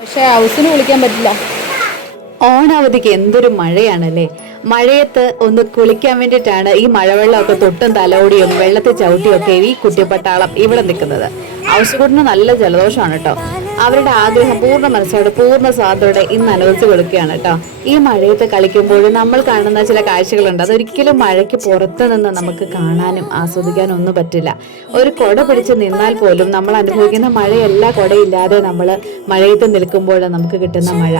പക്ഷെ ഹൗസിന് വിളിക്കാൻ പറ്റില്ല. ഓണാവധിക്ക് എന്തൊരു മഴയാണല്ലേ. മഴയത്ത് ഒന്ന് കുളിക്കാൻ വേണ്ടിയിട്ടാണ് ഈ മഴവെള്ളമൊക്കെ തൊട്ടും തലോടിയും വെള്ളത്തിൽ ചവിട്ടിയും ഒക്കെ ഈ കുട്ടിപ്പട്ടാളം ഇവിടെ നിൽക്കുന്നത്. ഔഷകുട്ടിന് നല്ല ജലദോഷമാണ് കേട്ടോ. അവരുടെ ആഗ്രഹം പൂർണ്ണ മനസ്സോടെ പൂർണ്ണ സ്വാദോടെ ഇന്ന് അനുവദിച്ചു കൊടുക്കുകയാണ് കേട്ടോ. ഈ മഴയത്ത് കളിക്കുമ്പോൾ നമ്മൾ കാണുന്ന ചില കാഴ്ചകളുണ്ട്. അതൊരിക്കലും മഴയ്ക്ക് പുറത്ത് നിന്ന് നമുക്ക് കാണാനും ആസ്വദിക്കാനും ഒന്നും പറ്റില്ല. ഒരു കുട പിടിച്ച് നിന്നാൽ പോലും നമ്മൾ അനുഭവിക്കുന്ന മഴയല്ല, കുടയില്ലാതെ നമ്മൾ മഴയത്ത് നിൽക്കുമ്പോൾ നമുക്ക് കിട്ടുന്ന മഴ.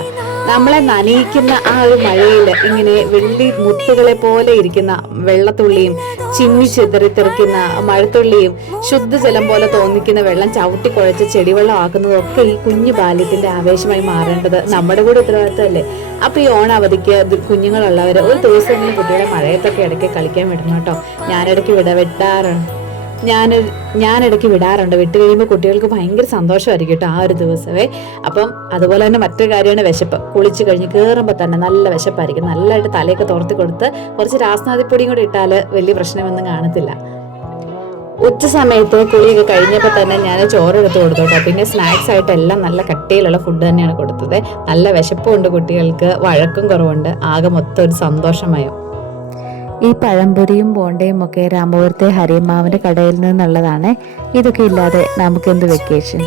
നമ്മളെ നനയിക്കുന്ന ആ ഒരു മഴയിൽ ഇങ്ങനെ വെള്ളി മുത്തുകളെ പോലെ ഇരിക്കുന്ന വെള്ളത്തുള്ളിയും ചിമ്മി ചിതറിത്തെറിക്കുന്ന മഴത്തുള്ളിയും ശുദ്ധജലം പോലെ തോന്നിക്കുന്ന വെള്ളം ചവിട്ടി കുഴച്ച് ചെടിവെള്ളം ആക്കുന്നതും ഒക്കെ ഈ കുഞ്ഞു ബാല്യത്തിന്റെ ആവേശമായി മാറേണ്ടത് നമ്മുടെ കൂടെ ഉത്തരവാദിത്തമല്ലേ. അപ്പൊ ഈ ഓണാവധിക്ക് കുഞ്ഞുങ്ങളുള്ളവർ ഒരു ദിവസമെങ്കിലും കുട്ടികളെ മഴയത്തൊക്കെ ഇടയ്ക്ക് കളിക്കാൻ വിടണം കേട്ടോ. ഞാനിടയ്ക്ക് വിടാറുണ്ട്. ഞാൻ ഇടയ്ക്ക് വിടാറുണ്ട്. വിട്ട് കഴിയുമ്പോൾ കുട്ടികൾക്ക് ഭയങ്കര സന്തോഷമായിരിക്കും കേട്ടോ ആ ഒരു ദിവസമേ. അപ്പം അതുപോലെ തന്നെ മറ്റൊരു കാര്യമാണ് വിശപ്പ്. കുളിച്ച് കഴിഞ്ഞ് കയറുമ്പോൾ തന്നെ നല്ല വിശപ്പായിരിക്കും. നല്ലതായിട്ട് തലയൊക്കെ തോർത്തി കൊടുത്ത് കുറച്ച് രാസ്നാദിപ്പൊടിയും കൂടി ഇട്ടാൽ വലിയ പ്രശ്നമൊന്നും കാണത്തില്ല. ഉച്ച സമയത്ത് കുളിയൊക്കെ കഴിഞ്ഞപ്പോൾ തന്നെ ഞാൻ ചോറെടുത്ത് കൊടുത്തു കേട്ടോ. പിന്നെ സ്നാക്സ് ആയിട്ട് എല്ലാം നല്ല കട്ടിയിലുള്ള ഫുഡ് തന്നെയാണ് കൊടുത്തത്. നല്ല വിശപ്പുണ്ട് കുട്ടികൾക്ക്, വഴക്കും കുറവുണ്ട്. ആകെ മൊത്തം ഒരു സന്തോഷമയോ. ഈ പഴംപൊരിയും ബോണ്ടയും ഒക്കെ രാമപുരത്തെ ഹരിയമ്മാവിന്റെ കടയിൽ നിന്നുള്ളതാണ്. ഇതൊക്കെ ഇല്ലാതെ നമുക്കെന്ത് വെക്കേഷൻ.